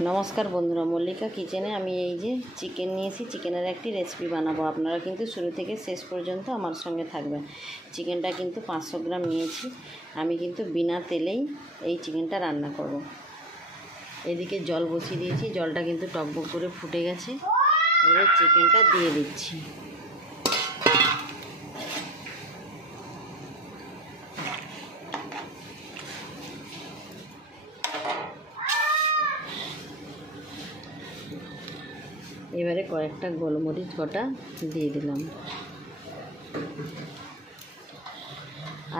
नमस्कार बंधुरा मल्लिका किचेने आमी এই যে চিকেন নিয়েছি চিকেনের একটি রেসিপি বানাবো। আপনারা কিন্তু শুরু থেকে শেষ পর্যন্ত আমার সঙ্গে থাকবেন। চিকেনটা কিন্তু 500 গ্রাম নিয়েছি। আমি কিন্তু বিনা তেলেই এই চিকেনটা রান্না করব। এদিকে জল বসিয়ে দিয়েছি, জলটা কিন্তু টকবক করে ফুটে গেছে। এবার চিকেনটা দিয়ে দিচ্ছি। এবারে কয়েকটা গোলমরিচ গোটা দিয়ে দিলাম,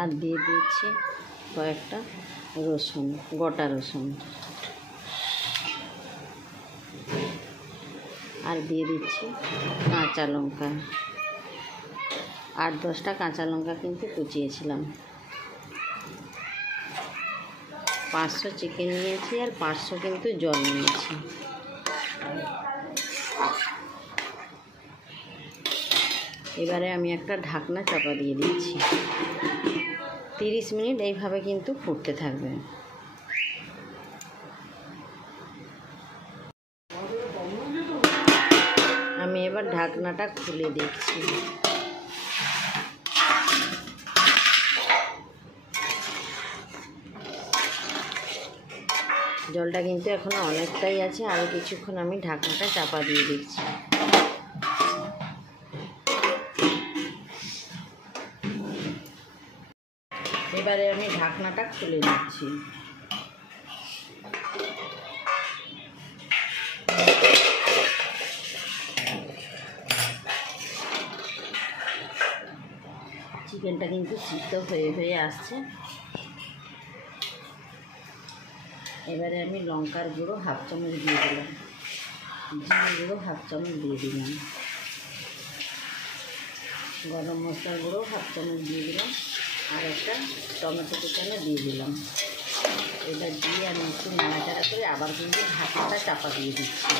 আর দিয়ে দিচ্ছি কয়েকটা রসুন, গোটা রসুন, আর দিয়ে দিচ্ছি কাঁচা লঙ্কা। 8-10টা কাঁচা লঙ্কা কিন্তু কুচিয়েছিলাম। 500 চিকেন নিয়েছি আর 500 কিন্তু জল নিয়েছি। এবারে আমি একটা ঢাকনা চাপা দিয়ে দিচ্ছি। 30 মিনিট এইভাবে কিন্তু ফুটতে থাকবে। আমি এবার ঢাকনাটা খুলে দেখছি। জলটা কিন্তু এখনো অনেকটাই আছে, আরও কিছুক্ষণ আমি ঢাকনাটা চাপা দিয়ে দিচ্ছি। এবারে আমি ঢাকনাটা খুলে দিচ্ছি। চিকেনটা কিন্তু সিদ্ধ হয়ে আসছে। এবারে আমি লঙ্কার গুঁড়ো 1/2 চামচ দিয়ে দিলাম, জিরে গুঁড়ো 1/2 চামচ দিয়ে দিলাম, গরম মশলার গুঁড়ো 1/2 চামচ দিয়ে দিলাম, আর একটা টমেটো কুচানো দিয়ে দিলাম। এবার দিয়ে আমি একটু নাড়াচাড়া করে আবার কিন্তু ঢাকনাটা চাপা দিয়ে দিচ্ছি।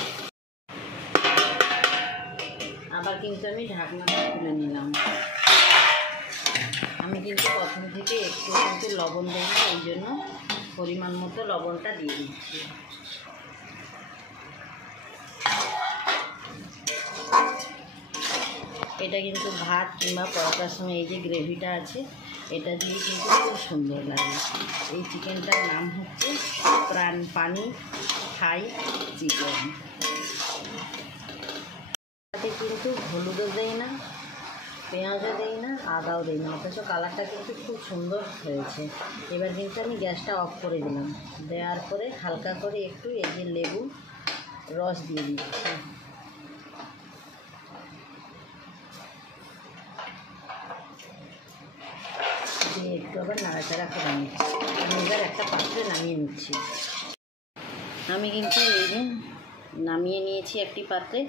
আবার কিন্তু আমি ঢাকনাটা খুলে নিলাম। আমি কিন্তু প্রথম থেকে একটু কিন্তু লবণ দিই না, এই জন্য পরিমাণ মতো লবণটা দিয়ে দিচ্ছি। এটা কিন্তু ভাত কিংবা পরোটার সময় এই যে গ্রেভিটা আছে এটা দিয়ে কিন্তু খুব সুন্দর লাগে। এই চিকেনটার নাম হচ্ছে প্রাণ পানি ফ্রাই চিকেন। তাতে কিন্তু হলুদও দেয় না, পেঁয়াজও দেই না, আদাও দেই না, অথচ কালারটা কিন্তু খুব সুন্দর হয়েছে। এবার কিন্তু আমি গ্যাসটা অফ করে দিলাম। দেওয়ার পরে হালকা করে একটু এই যে লেবু রস দিয়ে দিচ্ছি। দিয়ে একটু আবার নাড়াচাড়া করে নিচ্ছি। আমি এবার একটা পাত্রে নামিয়ে নিচ্ছি। আমি কিন্তু এই যে নামিয়ে নিয়েছি একটি পাত্রে।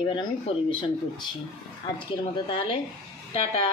এবার আমি পরিবেশন করছি। আজকের মতো তাহলে টাটা।